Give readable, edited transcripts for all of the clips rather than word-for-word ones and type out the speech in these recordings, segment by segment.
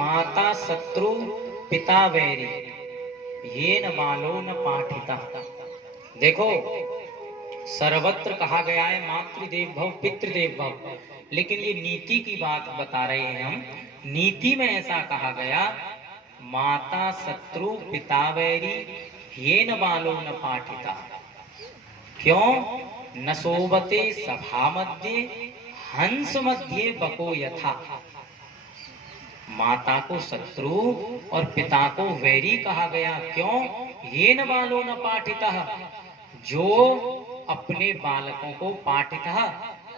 माता शत्रु पिता वैरी येन बालो न पाठिता। देखो, सर्वत्र कहा गया है मातृदेव भव पितृदेव भव, लेकिन ये नीति की बात बता रहे हैं हम। नीति में ऐसा कहा गया, माता शत्रु पिता वैरी येन बालो न पाठिता। क्यों? न शोभते सभा मध्य हंस मध्य बको यथा। माता को शत्रु और पिता को वैरी कहा गया। क्यों? येन बालो न पाठितः, जो अपने बालकों को पाठितः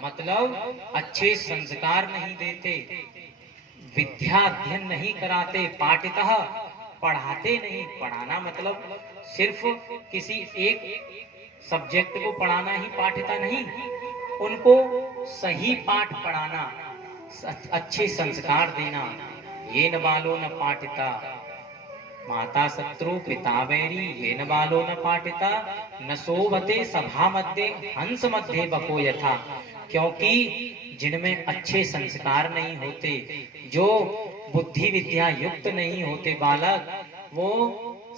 मतलब अच्छे संस्कार नहीं देते, विद्या अध्ययन नहीं कराते, पाठितः पढ़ाते नहीं। पढ़ाना मतलब सिर्फ किसी एक सब्जेक्ट को पढ़ाना ही पाठिता नहीं, उनको सही पाठ पढ़ाना, अच्छे संस्कार देना। ये न बालो न पाठिता, माता शत्रु पिता वैरी येन बालो न पाठिता, न शोभते सभा मध्य हंस मध्य बको यथा। क्योंकि जिनमें अच्छे संस्कार नहीं होते, जो बुद्धि विद्या युक्त नहीं होते बालक, वो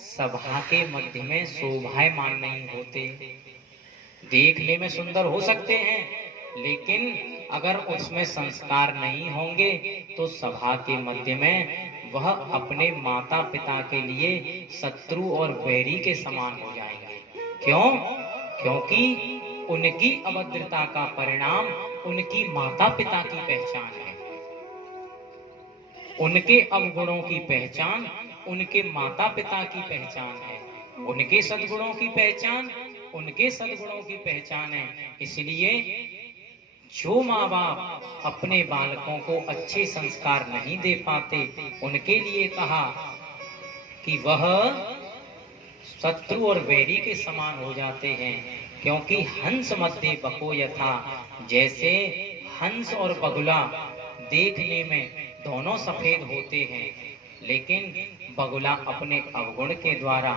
सभा के मध्य में शोभायमान नहीं होते। देखने में सुंदर हो सकते हैं, लेकिन अगर उसमें संस्कार नहीं होंगे तो सभा के मध्य में वह अपने माता पिता के लिए शत्रु और वैरी के समान हो जाएंगे। क्यों? क्योंकि उनकी अभद्रता का परिणाम उनकी माता पिता की पहचान है, उनके अवगुणों की पहचान उनके माता पिता की पहचान है, उनके सद्गुणों की पहचान उनके सद्गुणों की पहचान है। इसलिए जो माँ बाप अपने बालकों को अच्छे संस्कार नहीं दे पाते, उनके लिए कहा कि वह शत्रु और वैरी के समान हो जाते हैं। क्योंकि हंस मध्य बको यथा, जैसे हंस और बगुला देखने में दोनों सफेद होते हैं, लेकिन बगुला अपने अवगुण के द्वारा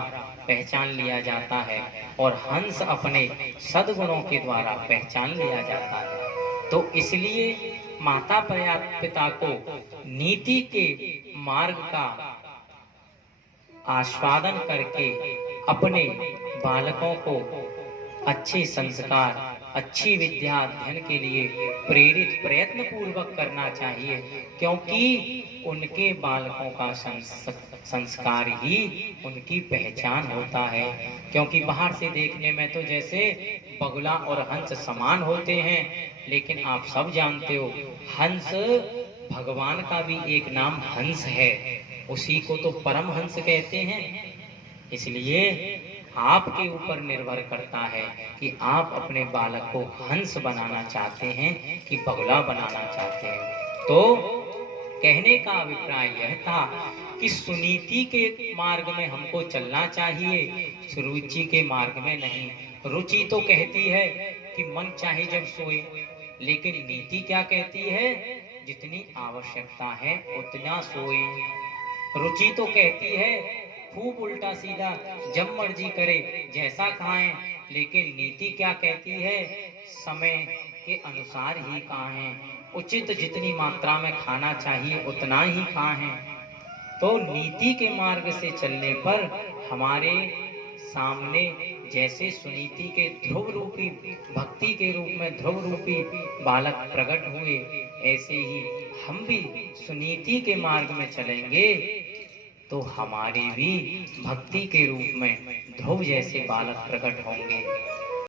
पहचान लिया जाता है और हंस अपने सद्गुणों के द्वारा पहचान लिया जाता है। तो इसलिए माता पिता को नीति के मार्ग का आस्वादन करके अपने बालकों को अच्छे संस्कार, अच्छी विद्या अध्ययन के लिए प्रेरित प्रयत्न पूर्वक करना चाहिए। क्योंकि उनके बालकों का संस्कार ही उनकी पहचान होता है। क्योंकि बाहर से देखने में तो जैसे बगुला और हंस समान होते हैं, लेकिन आप सब जानते हो हंस भगवान का भी एक नाम हंस है, उसी को तो परम हंस कहते हैं। इसलिए आपके ऊपर निर्भर करता है कि आप अपने बालक को हंस बनाना चाहते हैं कि बगुला बनाना चाहते हैं। तो कहने का अभिप्राय यह था कि सुनीति के मार्ग में हमको चलना चाहिए, रुचि के मार्ग में नहीं। रुचि तो कहती है कि मन चाहे जब सोए, लेकिन नीति क्या कहती है? जितनी आवश्यकता है उतना सोए। रुचि तो कहती है खूब उल्टा सीधा जब मर्जी करे जैसा खाएं, लेकिन नीति क्या कहती है? समय के अनुसार ही खाएं, उचित जितनी मात्रा में खाना चाहिए उतना ही खाएं। तो नीति के मार्ग से चलने पर हमारे सामने जैसे सुनीति के ध्रुव रूपी, भक्ति के रूप में ध्रुव रूपी बालक प्रकट हुए, ऐसे ही हम भी सुनीति के मार्ग में चलेंगे तो हमारे भी भक्ति के रूप में ध्रुव जैसे बालक प्रकट होंगे।